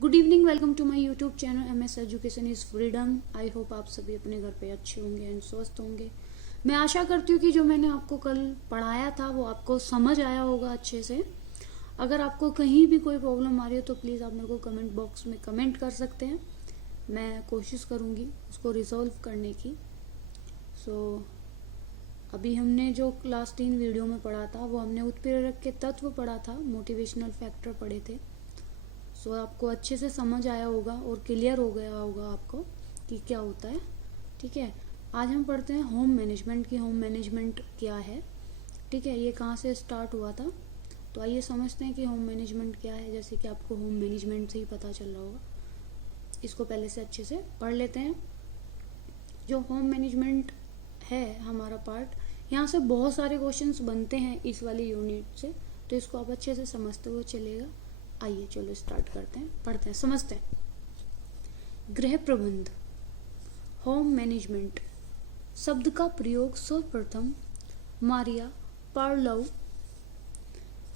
Good evening, welcome to my YouTube channel MS education is freedom. I hope आप सभी अपने घर पे अच्छे होंगे एंड स्वस्थ होंगे। मैं आशा करती हूँ कि जो मैंने आपको कल पढ़ाया था वो आपको समझ आया होगा अच्छे से। अगर आपको कहीं भी कोई प्रॉब्लम आ रही है तो प्लीज़ आप मेरे को कमेंट बॉक्स में कमेंट कर सकते हैं। मैं कोशिश करूँगी उसको रिजॉल्व करने की। अभी हमने जो क्लास 3 वीडियो में पढ़ा था वो हमने उत्प्रेरक के तत्व पढ़ा था, मोटिवेशनल फैक्टर पढ़े थे। आपको अच्छे से समझ आया होगा और क्लियर हो गया होगा आपको कि क्या होता है। ठीक है, आज हम पढ़ते हैं होम मैनेजमेंट की। होम मैनेजमेंट क्या है, ठीक है, ये कहाँ से स्टार्ट हुआ था। तो आइए समझते हैं कि होम मैनेजमेंट क्या है। जैसे कि आपको होम मैनेजमेंट से ही पता चल रहा होगा, इसको पहले से अच्छे से पढ़ लेते हैं। जो होम मैनेजमेंट है हमारा पार्ट, यहाँ से बहुत सारे क्वेश्चंस बनते हैं इस वाली यूनिट से, तो इसको आप अच्छे से समझते हुए चलेगा। आइए चलो स्टार्ट करते हैं, पढ़ते हैं, समझते हैं। गृह प्रबंध, होम मैनेजमेंट शब्द का प्रयोग सर्वप्रथम मारिया पार्लोव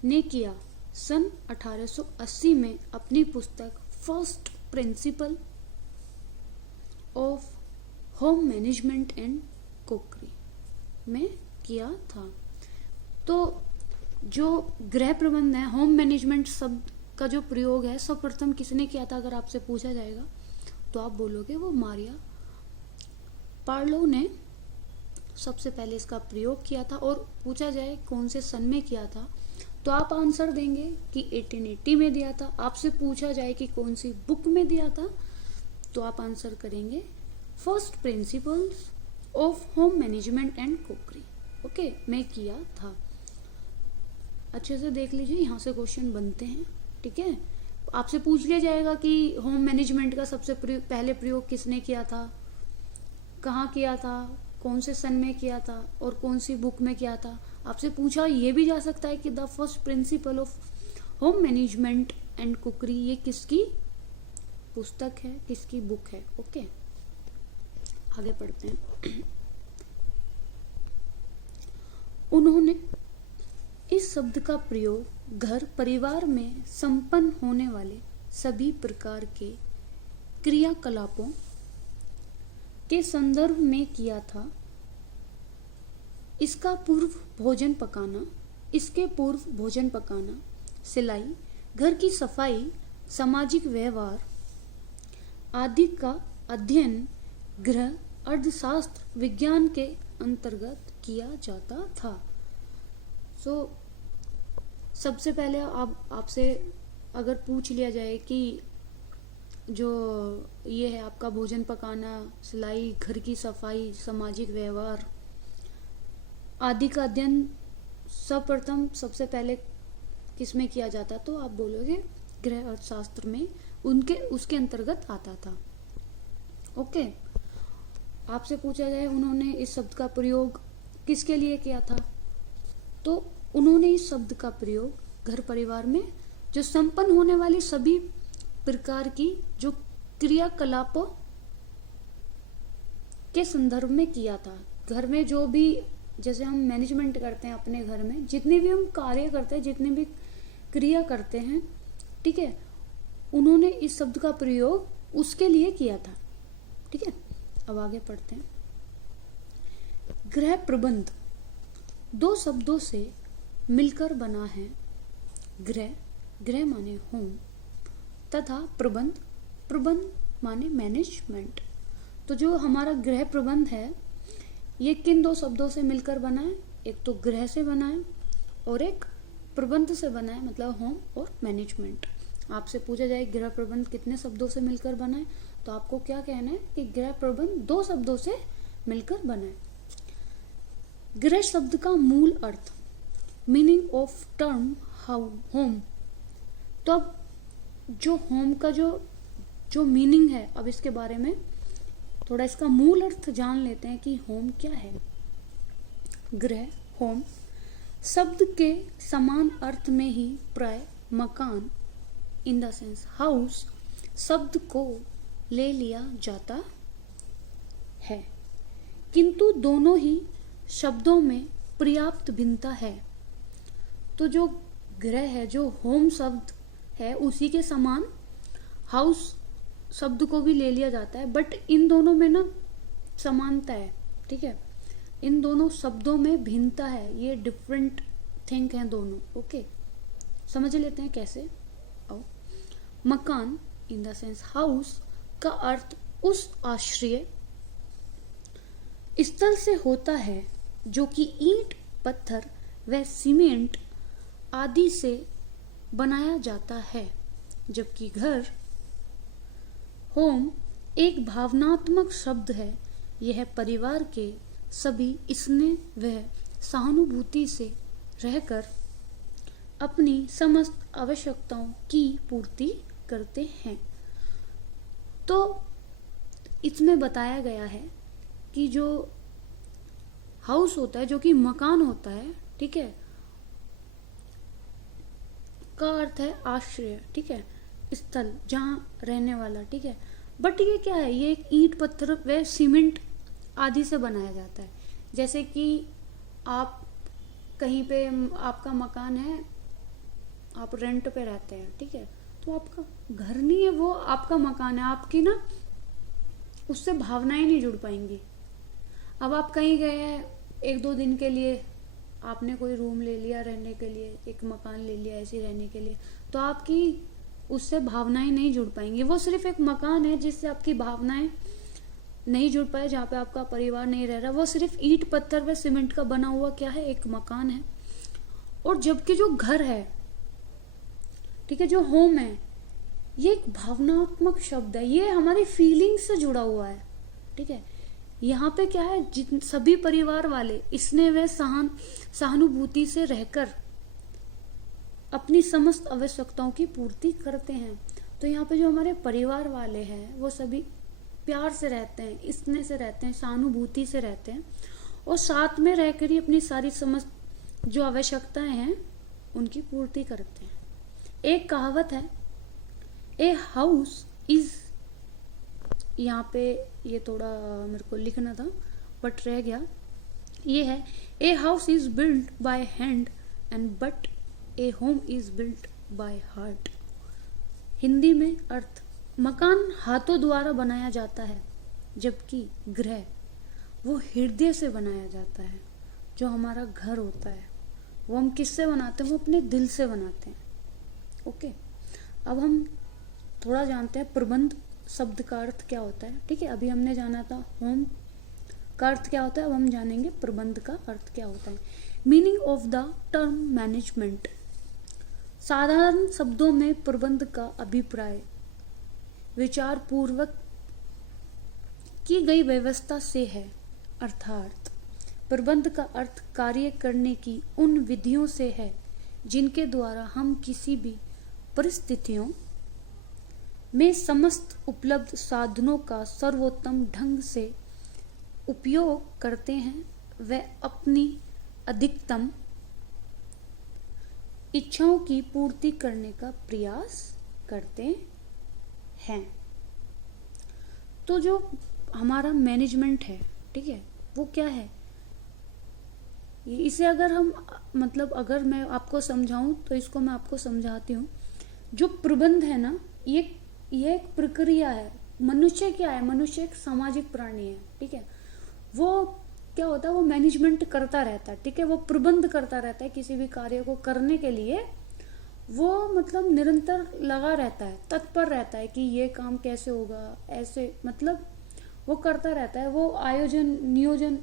ने किया सन 1880 में अपनी पुस्तक first principle of home management and cookery में किया था। तो जो गृह प्रबंध है, होम मैनेजमेंट शब्द का जो प्रयोग है सर्वप्रथम किसने किया था, अगर आपसे पूछा जाएगा तो आप बोलोगे वो मारिया पार्लोव ने सबसे पहले इसका प्रयोग किया था। और पूछा जाए कौन से सन में किया था तो आप आंसर देंगे कि 1880 में दिया था। आपसे पूछा जाए कि कौन सी बुक में दिया था तो आप आंसर करेंगे first principles of home management and cookery, okay, में किया था। अच्छे से देख लीजिए, यहाँ से क्वेश्चन बनते हैं। ठीक है, आपसे पूछ लिया जाएगा कि होम मैनेजमेंट का सबसे पहले प्रयोग किसने किया था, कहाँ किया था, कौन से सन में किया था और कौन सी बुक में किया था। आपसे पूछा ये भी जा सकता है कि the first principle of home management and cookery ये किसकी पुस्तक है, किसकी बुक है। ओके, आगे पढ़ते हैं। उन्होंने इस शब्द का प्रयोग घर परिवार में संपन्न होने वाले सभी प्रकार के क्रियाकलापों के संदर्भ में किया था। इसके पूर्व भोजन पकाना, सिलाई, घर की सफाई, सामाजिक व्यवहार आदि का अध्ययन गृह अर्थशास्त्र विज्ञान के अंतर्गत किया जाता था। सबसे पहले आपसे अगर पूछ लिया जाए कि जो ये है आपका भोजन पकाना, सिलाई, घर की सफाई, सामाजिक व्यवहार आदि का अध्ययन सर्वप्रथम सबसे पहले किस में किया जाता, तो आप बोलोगे गृह अर्थशास्त्र में, उसके अंतर्गत आता था। ओके, आपसे पूछा जाए उन्होंने इस शब्द का प्रयोग किसके लिए किया था, तो उन्होंने इस शब्द का प्रयोग घर परिवार में जो संपन्न होने वाली सभी प्रकार की जो क्रियाकलापों के संदर्भ में किया था। घर में जो भी, जैसे हम मैनेजमेंट करते हैं अपने घर में, जितने भी हम कार्य करते हैं, जितने भी क्रिया करते हैं, ठीक है, उन्होंने इस शब्द का प्रयोग उसके लिए किया था। ठीक है, अब आगे पढ़ते हैं। गृह प्रबंध दो शब्दों से मिलकर बना है। गृह माने होम तथा प्रबंध माने मैनेजमेंट। तो जो हमारा गृह प्रबंध है ये किन दो शब्दों से मिलकर बना है, एक तो गृह से बना है और एक प्रबंध से बना है, मतलब होम और मैनेजमेंट। आपसे पूछा जाए गृह प्रबंध कितने शब्दों से मिलकर बना है, तो आपको क्या कहना है कि गृह प्रबंध दो शब्दों से मिलकर बना है। गृह शब्द का मूल अर्थ, मीनिंग ऑफ टर्म होम। तो अब जो होम का जो मीनिंग है, अब इसके बारे में थोड़ा इसका मूल अर्थ जान लेते हैं कि होम क्या है। गृह, होम शब्द के समान अर्थ में ही प्राय मकान, इन द सेंस हाउस, शब्द को ले लिया जाता है, किंतु दोनों ही शब्दों में पर्याप्त भिन्नता है। तो जो गृह है, जो होम शब्द है, उसी के समान हाउस शब्द को भी ले लिया जाता है, बट इन दोनों में ना समानता है, ठीक है, इन दोनों शब्दों में भिन्नता है, ये डिफरेंट थिंग हैं दोनों। ओके, समझ लेते हैं कैसे। आओ, मकान इन द सेंस हाउस का अर्थ उस आश्रय स्थल से होता है जो कि ईंट, पत्थर व सीमेंट आदि से बनाया जाता है, जबकि घर, होम एक भावनात्मक शब्द है। यह परिवार के सभी स्नेह व सहानुभूति से रहकर अपनी समस्त आवश्यकताओं की पूर्ति करते हैं। तो इसमें बताया गया है कि जो हाउस होता है, जो कि मकान होता है, ठीक है, का अर्थ है आश्रय, ठीक है, स्थल जहां रहने वाला, ठीक है। बट ये क्या है, ये एक ईंट, पत्थर व सीमेंट आदि से बनाया जाता है। जैसे कि आप कहीं पे, आपका मकान है, आप रेंट पे रहते हैं, ठीक है, तो आपका घर नहीं है, वो आपका मकान है, आपकी ना उससे भावनाएं नहीं जुड़ पाएंगी। अब आप कहीं गए हैं 1-2 दिन के लिए, आपने कोई रूम ले लिया रहने के लिए, एक मकान ले लिया ऐसे रहने के लिए, तो आपकी उससे भावनाएं नहीं जुड़ पाएंगी। वो सिर्फ एक मकान है जिससे आपकी भावनाएं नहीं जुड़ पाए, जहाँ पे आपका परिवार नहीं रह रहा। वो सिर्फ ईंट, पत्थर व सीमेंट का बना हुआ क्या है, एक मकान है। और जबकि जो घर है, ठीक है, जो होम है, ये एक भावनात्मक शब्द है, ये हमारी फीलिंग से जुड़ा हुआ है, ठीक है। यहाँ पे क्या है, जिन सभी परिवार वाले स्नेह व सहानुभूति से रहकर अपनी समस्त आवश्यकताओं की पूर्ति करते हैं। तो यहाँ पे जो हमारे परिवार वाले हैं वो सभी प्यार से रहते हैं, स्नेह से रहते हैं, सहानुभूति से रहते हैं, और साथ में रहकर ही अपनी सारी समस्त जो आवश्यकताएं हैं उनकी पूर्ति करते हैं। एक कहावत है, ए हाउस इज, यहाँ पे ये थोड़ा मेरे को लिखना था बट रह गया, ये है, a house is built by hand and but A home is built by heart. Hindi में अर्थ, मकान हाथों द्वारा बनाया जाता है, जबकि गृह वो हृदय से बनाया जाता है। जो हमारा घर होता है वो हम किससे बनाते हैं, वो अपने दिल से बनाते हैं। ओके, अब हम थोड़ा जानते हैं प्रबंध शब्द का अर्थ क्या होता है, ठीक है। अभी हमने जाना था होम का अर्थ क्या होता है, अब हम जानेंगे प्रबंध का अर्थ क्या होता है। Meaning of the term management, साधारण शब्दों में प्रबंध का अभिप्राय विचार पूर्वक की गई व्यवस्था से है, अर्थात प्रबंध का अर्थ कार्य करने की उन विधियों से है जिनके द्वारा हम किसी भी परिस्थितियों में समस्त उपलब्ध साधनों का सर्वोत्तम ढंग से उपयोग करते हैं व अपनी अधिकतम इच्छाओं की पूर्ति करने का प्रयास करते हैं। तो जो हमारा मैनेजमेंट है, ठीक है, वो क्या है, इसे अगर हम मतलब अगर मैं आपको समझाऊं तो इसको मैं आपको समझाती हूँ। जो प्रबंध है ना, ये एक प्रक्रिया है। मनुष्य क्या है, मनुष्य एक सामाजिक प्राणी है, ठीक है। वो क्या होता है, वो मैनेजमेंट करता रहता है, ठीक है, वो प्रबंध करता रहता है किसी भी कार्य को करने के लिए। वो मतलब निरंतर लगा रहता है, तत्पर रहता है कि ये काम कैसे होगा, ऐसे मतलब वो करता रहता है। वो आयोजन, नियोजन,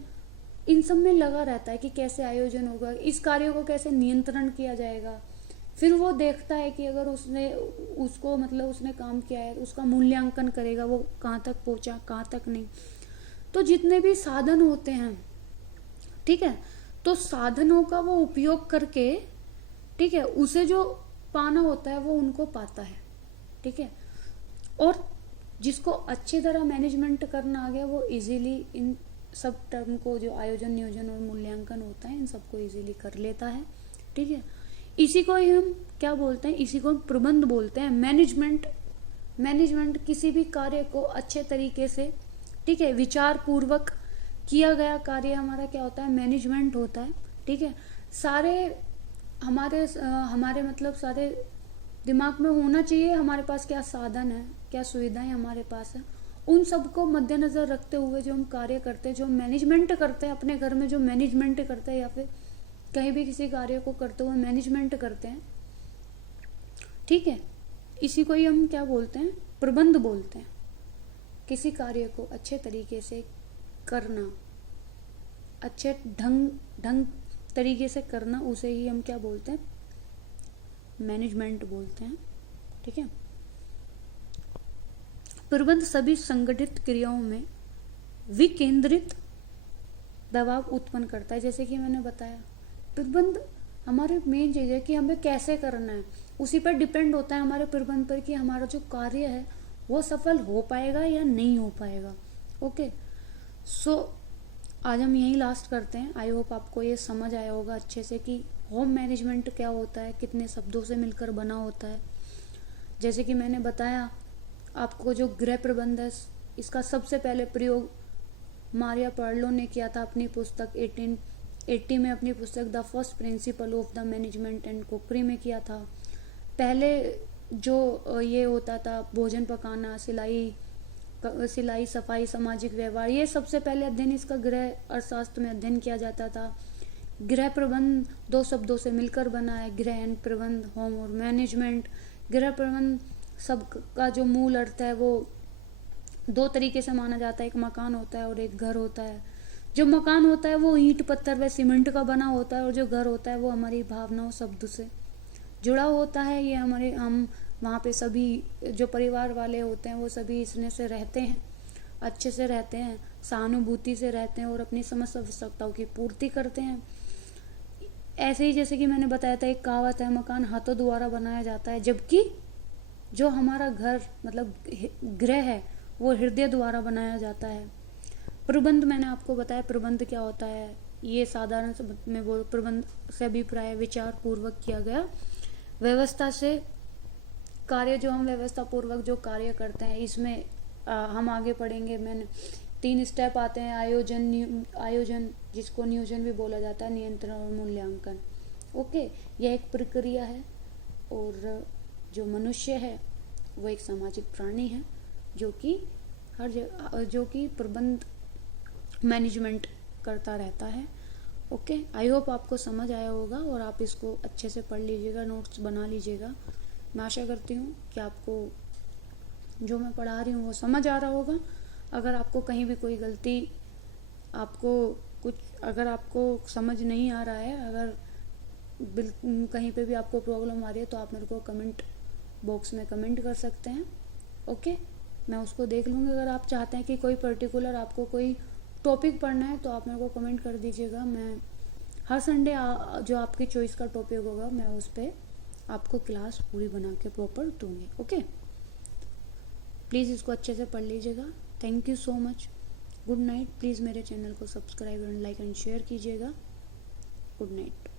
इन सब में लगा रहता है कि कैसे आयोजन होगा, इस कार्य को कैसे नियंत्रण किया जाएगा। फिर वो देखता है कि अगर उसको मतलब उसने काम किया है, उसका मूल्यांकन करेगा, वो कहाँ तक पहुंचा, कहाँ तक नहीं। तो जितने भी साधन होते हैं, ठीक है, तो साधनों का वो उपयोग करके, ठीक है, उसे जो पाना होता है वो उनको पाता है, ठीक है। और जिसको अच्छी तरह मैनेजमेंट करना आ गया, वो इजीली इन सब टर्म को, जो आयोजन, नियोजन और मूल्यांकन होता है, इन सबको इजीली कर लेता है, ठीक है। इसी को ही हम क्या बोलते हैं, इसी को हम प्रबंध बोलते हैं। मैनेजमेंट किसी भी कार्य को अच्छे तरीके से, ठीक है, विचार पूर्वक किया गया कार्य हमारा क्या होता है, मैनेजमेंट होता है, ठीक है। सारे हमारे मतलब सारे दिमाग में होना चाहिए हमारे पास क्या साधन है, क्या सुविधाएं हमारे पास है, उन सबको मद्देनजर रखते हुए जो हम कार्य करते हैं, जो मैनेजमेंट करते हैं अपने घर में, जो मैनेजमेंट करते हैं या फिर कहीं भी किसी कार्य को करते हुए मैनेजमेंट करते हैं, ठीक है, इसी को ही हम क्या बोलते हैं, प्रबंध बोलते हैं। किसी कार्य को अच्छे तरीके से करना, अच्छे ढंग तरीके से करना, उसे ही हम क्या बोलते हैं, मैनेजमेंट बोलते हैं, ठीक है। प्रबंध सभी संगठित क्रियाओं में विकेंद्रित दबाव उत्पन्न करता है। जैसे कि मैंने बताया, प्रबंध हमारे मेन चीज है कि हमें कैसे करना है, उसी पर डिपेंड होता है हमारे प्रबंध पर कि हमारा जो कार्य है वो सफल हो पाएगा या नहीं हो पाएगा। ओके, सो आज हम यही लास्ट करते हैं। आई होप आपको ये समझ आया होगा अच्छे से कि होम मैनेजमेंट क्या होता है, कितने शब्दों से मिलकर बना होता है। जैसे कि मैंने बताया आपको, जो गृह प्रबंध है इसका सबसे पहले प्रयोग मारिया पर्लो ने किया था अपनी पुस्तक 1880 में, अपनी पुस्तक the first principle of the management and cookery में किया था। पहले जो ये होता था भोजन पकाना, सिलाई सफाई, सामाजिक व्यवहार, ये सबसे पहले अध्ययन इसका गृह अर्थशास्त्र में अध्ययन किया जाता था। गृह प्रबंध दो शब्दों से मिलकर बना है, गृह एंड प्रबंध, होम और मैनेजमेंट। गृह प्रबंध सब का जो मूल अर्थ है वो दो तरीके से माना जाता है, एक मकान होता है और एक घर होता है। जो मकान होता है वो ईंट पत्थर व सीमेंट का बना होता है, और जो घर होता है वो हमारी भावनाओं शब्द से जुड़ा होता है। ये हम वहाँ पे सभी जो परिवार वाले होते हैं वो सभी इसमें से रहते हैं, अच्छे से रहते हैं, सहानुभूति से रहते हैं और अपनी समस्त आवश्यकताओं की पूर्ति करते हैं। ऐसे ही जैसे कि मैंने बताया था, एक कहावत है, मकान हाथों द्वारा बनाया जाता है, जबकि जो हमारा घर मतलब गृह है वो हृदय द्वारा बनाया जाता है। प्रबंध मैंने आपको बताया प्रबंध क्या होता है, ये साधारण शब्द में वो प्रबंध से अभिप्राय विचार पूर्वक किया गया व्यवस्था से कार्य, जो हम व्यवस्था पूर्वक जो कार्य करते हैं। इसमें हम आगे पढ़ेंगे, मैंने 3 स्टेप आते हैं, आयोजन जिसको नियोजन भी बोला जाता है, नियंत्रण और मूल्यांकन। ओके, यह एक प्रक्रिया है। और जो मनुष्य है वो एक सामाजिक प्राणी है जो कि प्रबंध मैनेजमेंट करता रहता है। ओके, आई होप आपको समझ आया होगा और आप इसको अच्छे से पढ़ लीजिएगा, नोट्स बना लीजिएगा। मैं आशा करती हूँ कि आपको जो मैं पढ़ा रही हूँ वो समझ आ रहा होगा। अगर आपको कहीं भी कोई गलती, अगर आपको समझ नहीं आ रहा है, अगर कहीं पे भी आपको प्रॉब्लम आ रही है तो आप मेरे को कमेंट बॉक्स में कमेंट कर सकते हैं। ओके, मैं उसको देख लूँगी। अगर आप चाहते हैं कि कोई पर्टिकुलर आपको कोई टॉपिक पढ़ना है तो आप मेरे को कमेंट कर दीजिएगा। मैं हर संडे जो आपकी चॉइस का टॉपिक होगा मैं उस पर आपको क्लास पूरी बना के प्रॉपर दूंगी। ओके, प्लीज़ इसको अच्छे से पढ़ लीजिएगा। Thank you so much, good night. Please मेरे चैनल को subscribe and like and share कीजिएगा। Good night.